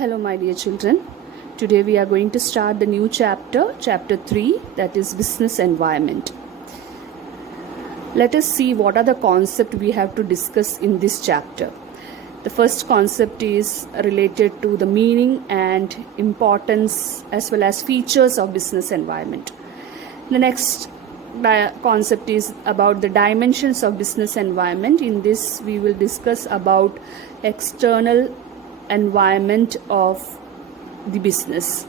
Hello, my dear children. Today we are going to start the new chapter, chapter 3, that is business environment. Let us see what are the concepts we have to discuss in this chapter. The first concept is related to the meaning and importance as well as features of business environment. The next concept is about the dimensions of business environment. In this we will discuss about external environment of the business.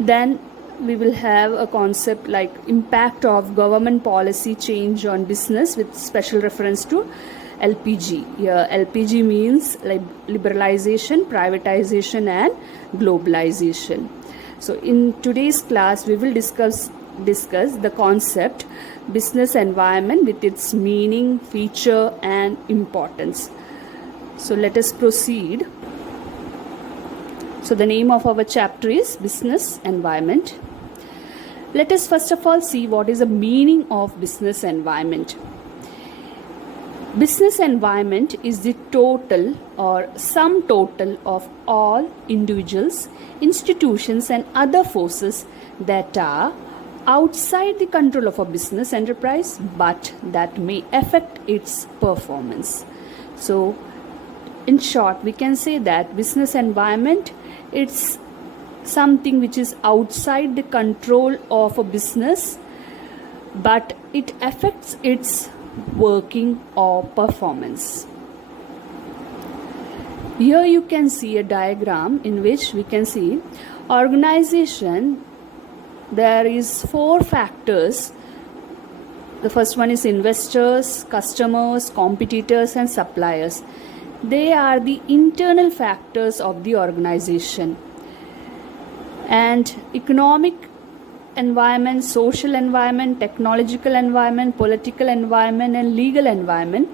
Then we will have a concept like impact of government policy change on business with special reference to LPG. Here LPG means like liberalization, privatization and globalization. So in today's class we will discuss the concept business environment with its meaning, feature and importance. So let us proceed. So the name of our chapter is business environment. Let us first of all see what is the meaning of business environment. Business environment is the total or sum total of all individuals, institutions and other forces that are outside the control of a business enterprise but that may affect its performance. So in short, we can say that business environment, it's something which is outside the control of a business but it affects its working or performance. Here you can see a diagram in which we can see organization. There is 4 factors. The first one is investors, customers, competitors and suppliers. They are the internal factors of the organization. And economic environment, social environment, technological environment, political environment and legal environment,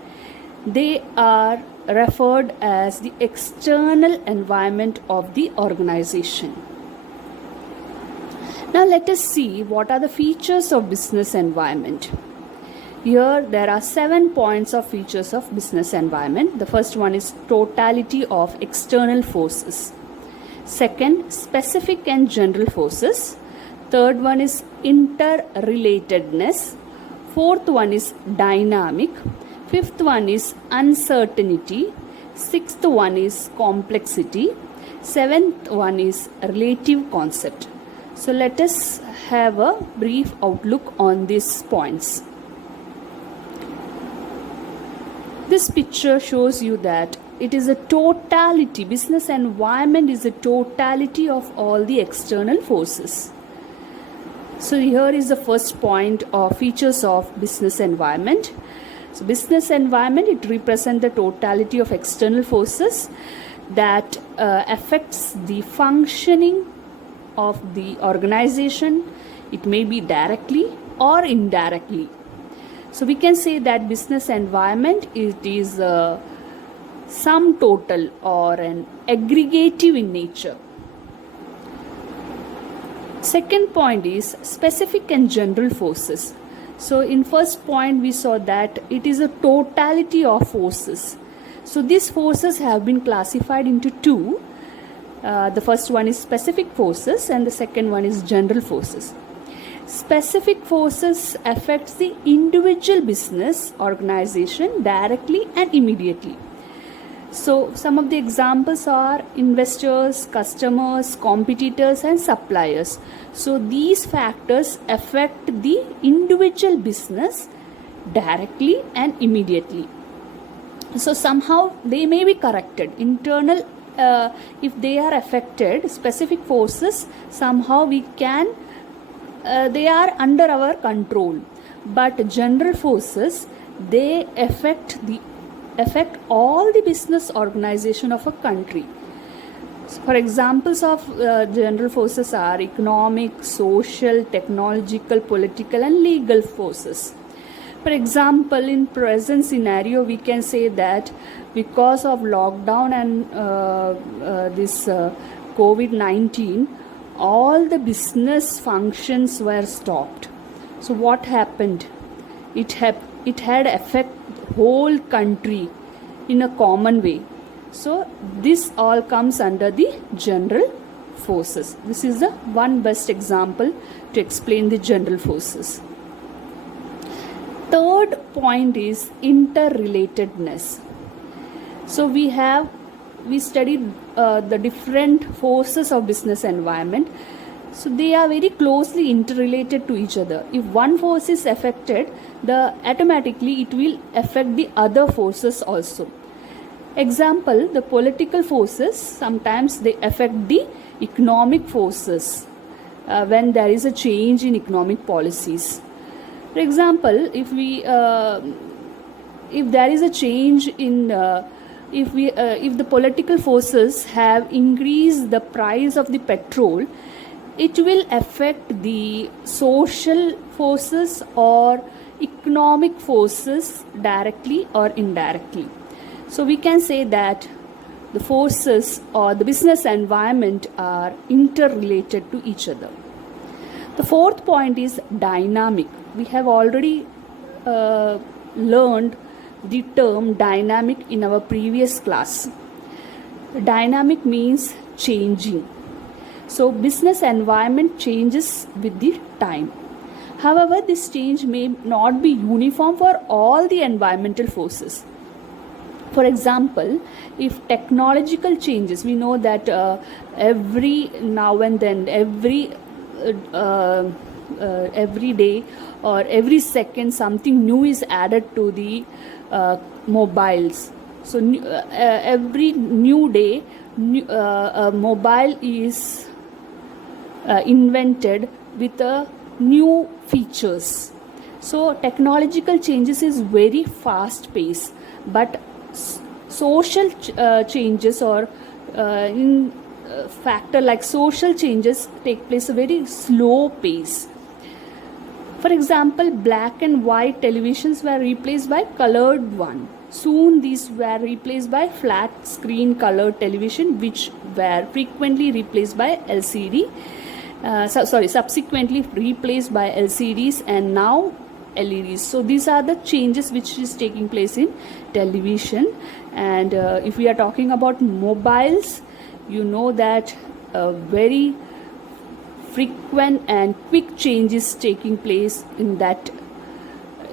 they are referred as the external environment of the organization. Now let us see what are the features of business environment. Here there are 7 points of features of business environment. The first one is totality of external forces. Second, specific and general forces. Third one is interrelatedness. Fourth one is dynamic. Fifth one is uncertainty. Sixth one is complexity. Seventh one is relative concept. So let us have a brief outlook on these points. This picture shows you that it is a totality. Business environment is a totality of all the external forces. So here is the first point of features of business environment. So business environment, it represents the totality of external forces that affects the functioning of the organization. It may be directly or indirectly. So we can say that business environment, it is a sum total or an aggregative in nature. Second point is specific and general forces. So in first point we saw that it is a totality of forces. So these forces have been classified into 2. The first one is specific forces and the second one is general forces. Specific forces affects the individual business organization directly and immediately. So some of the examples are investors, customers, competitors and suppliers. So these factors affect the individual business directly and immediately. So somehow they may be corrected. Internal, if they are affected, specific forces, somehow we can they are under our control, but general forces, they affect all the business organization of a country. So for examples of general forces are economic, social, technological, political and legal forces. For example, in present scenario we can say that because of lockdown and this COVID-19, all the business functions were stopped. So what happened? It had affect whole country in a common way. So this all comes under the general forces. This is the one best example to explain the general forces. Third point is interrelatedness. So we studied the different forces of business environment. So they are very closely interrelated to each other. If one force is affected, automatically it will affect the other forces also. Example, the political forces, sometimes they affect the economic forces when there is a change in economic policies. For example, if there is a change in if the political forces have increased the price of the petrol, it will affect the social forces or economic forces directly or indirectly. So we can say that the forces or the business environment are interrelated to each other. The fourth point is dynamic. We have already learned the term dynamic in our previous class. Dynamic means changing. So business environment changes with the time. However, this change may not be uniform for all the environmental forces. For example, if technological changes, we know that every now and then, every day or every second, something new is added to the mobiles. So every new day, a mobile is invented with new features. So technological changes is very fast paced, but social changes or in factor like social changes take place a very slow pace. For example, black and white televisions were replaced by colored one. Soon these were replaced by flat screen colored television, which were frequently replaced by LCD. Subsequently replaced by LCDs and now LEDs. So these are the changes which is taking place in television. And if we are talking about mobiles, you know that very frequent and quick changes taking place in that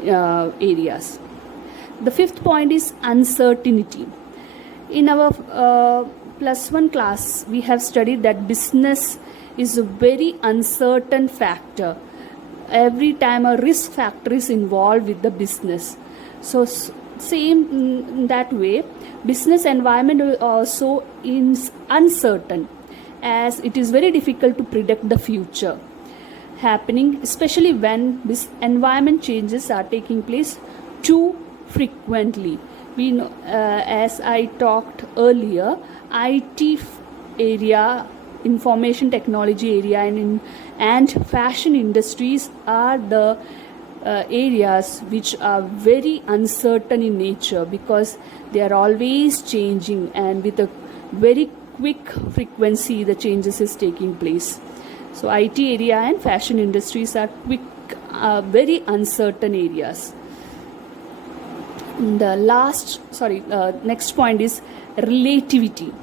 areas. The fifth point is uncertainty. In our +1 class, we have studied that business is a very uncertain factor. Every time a risk factor is involved with the business. So same in that way, business environment also is uncertain, as it is very difficult to predict the future happening, especially when this environment changes are taking place too frequently. We know, as I talked earlier, IT area, information technology area, and fashion industries are the areas which are very uncertain in nature, because they are always changing, and with a very quick frequency the changes is taking place. So IT area and fashion industries are very uncertain areas. The next point is relativity.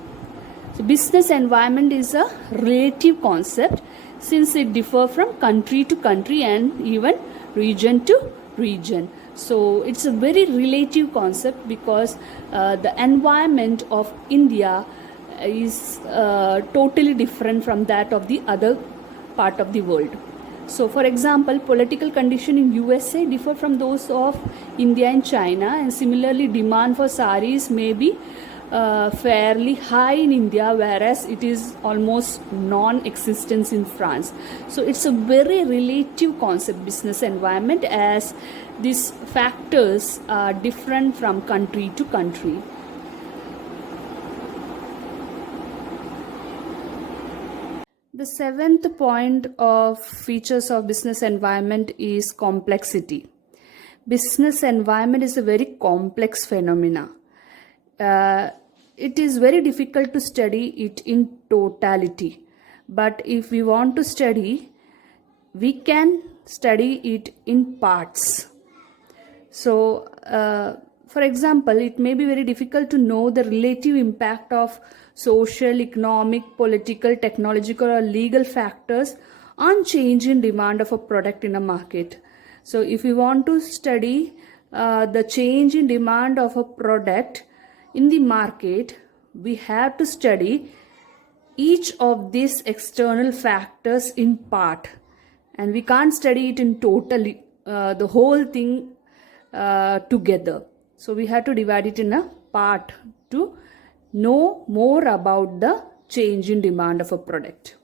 So business environment is a relative concept, since it differs from country to country and even region to region. So it's a very relative concept, because the environment of India is totally different from that of the other part of the world. So for example, political condition in USA differ from those of India and China, and similarly demand for saris may be fairly high in India, whereas it is almost non-existent in France. So it's a very relative concept, business environment, as these factors are different from country to country. The seventh point of features of business environment is complexity. Business environment is a very complex phenomena. It is very difficult to study it in totality, but if we want to study, we can study it in parts. So For example, it may be very difficult to know the relative impact of social, economic, political, technological, or legal factors on change in demand of a product in a market. So, if we want to study the change in demand of a product in the market, we have to study each of these external factors in part, and we can't study it in totally the whole thing together. So we have to divide it in a part to know more about the change in demand of a product.